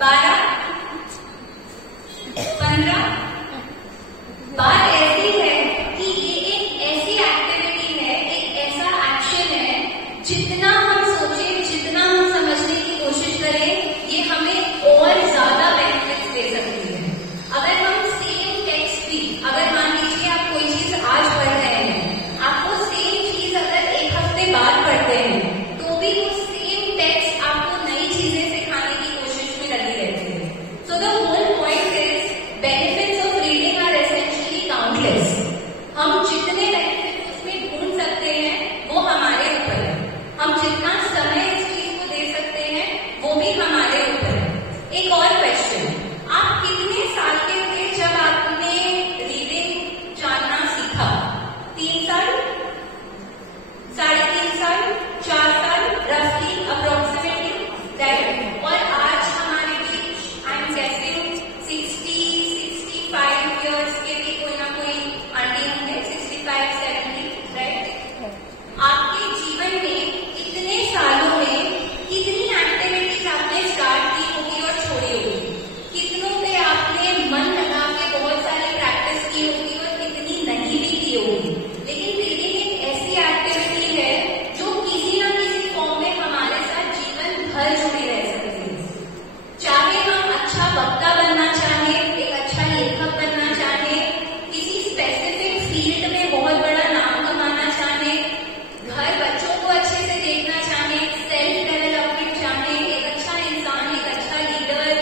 12, 15। बात ऐसी है कि ये एक ऐसी एक्टिविटी है, एक ऐसा एक्शन है, जितना हम सोचें, जितना हम समझने की कोशिश करें, ये हमें और ज्यादा बेनिफिट्स दे सकती है। अगर हम सेम टेक्स्ट भी, अगर मान लीजिए आप कोई चीज आज पढ़ रहे हैं, आपको सेम चीज अगर एक हफ्ते बाद पढ़ते हैं, तो भी वो सेम टेक्स्ट आपको नई चीजें सिखाने की कोशिश में लगी रहती है। So the whole point is benefits of reading are essentially countless. हम जितने बेनिफिट्स उसमें ढूंढ सकते हैं वो हमारे ऊपर है। हम जितना समय इस चीज को दे सकते हैं वो भी हमारे ऊपर है। एक और क्वेश्चन, आप कितने साल के थे जब आपने रीडिंग जानना सीखा? 3 साल, 3.5 साल, 4 साल, रफली अप्रोक्सीमेटली, राइट? और आज हमारे बीच आई एम गेसिंग 60-65 इयर्स के भी कोई ना कोई आंटी होंगे, 65-70, राइट? आपके जीवन में इतने सालों में कितनी एक्टिविटीज आपने स्टार्ट की होगी और छोड़ी होगी? कितनों पे आपने मन लगा के बहुत सारी प्रैक्टिस की होगी और कितनी नहीं भी की होगी? लेकिन रीडिंग एक ऐसी एक्टिविटी है जो किसी न किसी फॉर्म में हमारे साथ जीवन भर जुड़ी रह सकती है। चाहे हम अच्छा वक्ता बनना चाहें, एक अच्छा लेखक बनना चाहें, किसी स्पेसिफिक फील्ड में बहुत बड़ा नाम कमाना चाहें, घर बच्चों को अच्छे से देखना चाहें, सेल्फ डेवलपमेंट चाहें, एक अच्छा इंसान, एक अच्छा लीडर,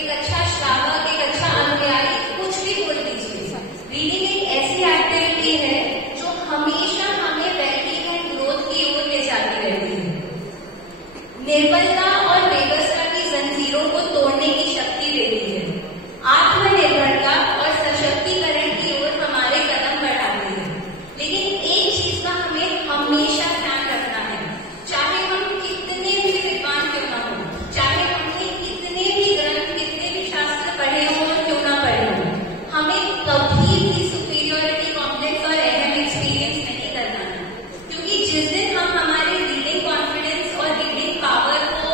एक अच्छा श्रावक, एक अच्छा अनुयायी, कुछ भी बोल दीजिए। रीडिंग एक ऐसी एक्टिविटी है जो हमेशा हमें वेलबींग एंड ग्रोथ की ओर ले जाती रहती है। निर्बलता और बेबसता की जंजीरों को तोड़ने की शक्ति देती है। आत्मनिर्भरता और सशक्तिकरण की ओर हमारे कदम बढ़ाती है। लेकिन एक चीज का हमें हमेशा ध्यान रखना है, चाहे हम कितने भी विद्वान क्यों ना हो, चाहे हमने कितने भी ग्रंथ, कितने भी शास्त्र पढ़े हो और क्यों ना पढ़े हो, हमें कभी भी सुपीरियरिटी कॉम्प्लेक्स और अहम एक्सपीरियंस नहीं करना है। क्योंकि जिस दिन हम हमारे रीडिंग कॉन्फिडेंस और रीडिंग पावर को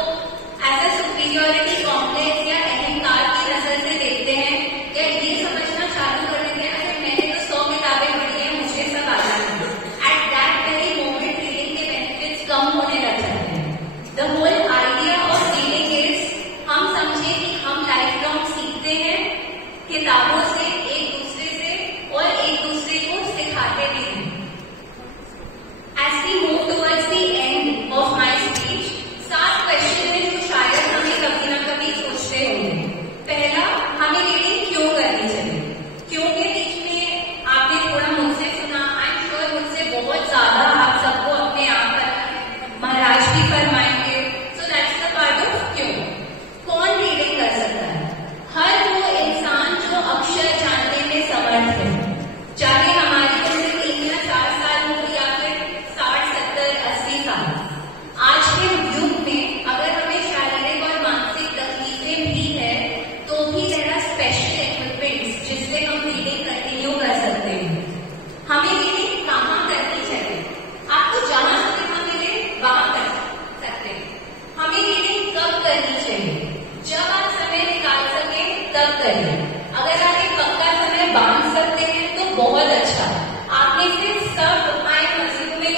एज अ सुपीरियरिटी कॉम्प्लेक्स या अहंकार की नजर से देखते हैं, या ये समझना चालू कर देते हैं कि मैंने तो 100 किताबें पढ़ी हैं, मुझे सब आ जाता है, at that very moment reading के बेनिफिट्स कम होने लग जाते हैं। The whole idea of reading is, हम समझे कि हम लाइफ लॉन्ग सीखते हैं किताबों से, एक दूसरे से, और एक दूसरे को सिखाते भी हैं। As we move towards the end of my speech, 7 question हैं जो शायद हमें कभी ना कभी सोचते होंगे। पहला, हमें रीडिंग क्यों करनी चाहिए? क्यों के बीच में आपने थोड़ा मुझसे सुना, आई एम श्योर मुझसे बहुत ज्यादा आप सबको अपने आप पर महाराज भी फरमाएंगे। So that's the part of क्यों। कौन रीडिंग कर सकता है? हर वो इंसान जो अक्षर जानने में समर्थ है, चाहे हमारी उम्र 3 या 4 साल हो या फिर 60, 70, 80 साल। आज के युग में अगर हमें शारीरिक और मानसिक तकलीफें भी है, तो भी देयर आर स्पेशल इक्विपमेंट्स जिससे हम रीडिंग कंटिन्यू कर सकते हैं। हमें रीडिंग कहाँ करनी चाहिए? आपको जहां सुविधा मिले वहां कर सकते हैं। हमें रीडिंग कब करनी चाहिए? जब आप समय निकाल सके तब करिए। अगर आप एक पक्का समय बांध सकते हैं तो बहुत अच्छा। आपने से सब आए मस्जिद में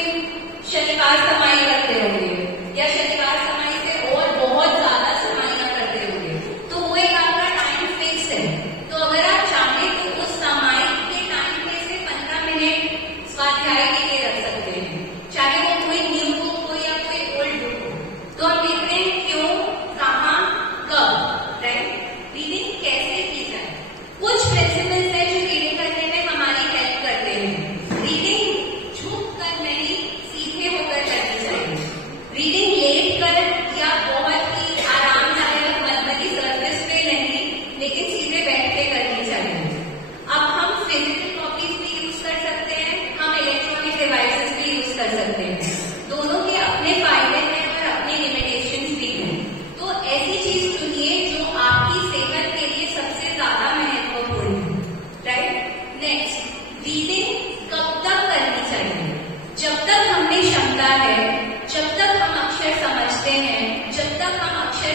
शनिवार समाई करते होंगे या शनिवार समाई से और बहुत ज्यादा समाइयां करते होंगे, तो वो एक आपका टाइम फिक्स है। तो अगर आप चाहें तो उस समाई के टाइम में से 15 मिनट स्वाध्याय के लिए रख सकते हैं, चाहे वो कोई न्यू बुक हो या कोई ओल्ड बुक हो। तो हम देखते हैं क्यों, कहाँ, कब, राइट? रीडिंग कैसे की जाए? कुछ प्रिंसिपल्स है जो रीडिंग करने में हमारी हेल्प करते हैं। रीडिंग झुक कर नहीं, सीधे होकर करनी चाहिए। रीडिंग लेट कर या बहुत ही आरामदायक मलमली सर्विस पे नहीं, लेकिन सीधे बैठ के करनी चाहिए। अब हम फिजिकल कॉपीज भी यूज कर सकते हैं, हम इलेक्ट्रॉनिक डिवाइसेस भी यूज कर सकते हैं। दोनों के अपने फायदे हैं और अपनी लिमिटेशंस भी हैं। तो ऐसी चीज चुनिए जो आपकी सेहत के लिए सबसे ज्यादा महत्वपूर्ण है, राइट? नेक्स्ट, रीडिंग कब तक करनी चाहिए? जब तक हमें क्षमता है, जब तक हम अक्षर समझते हैं, जब तक हम अक्षर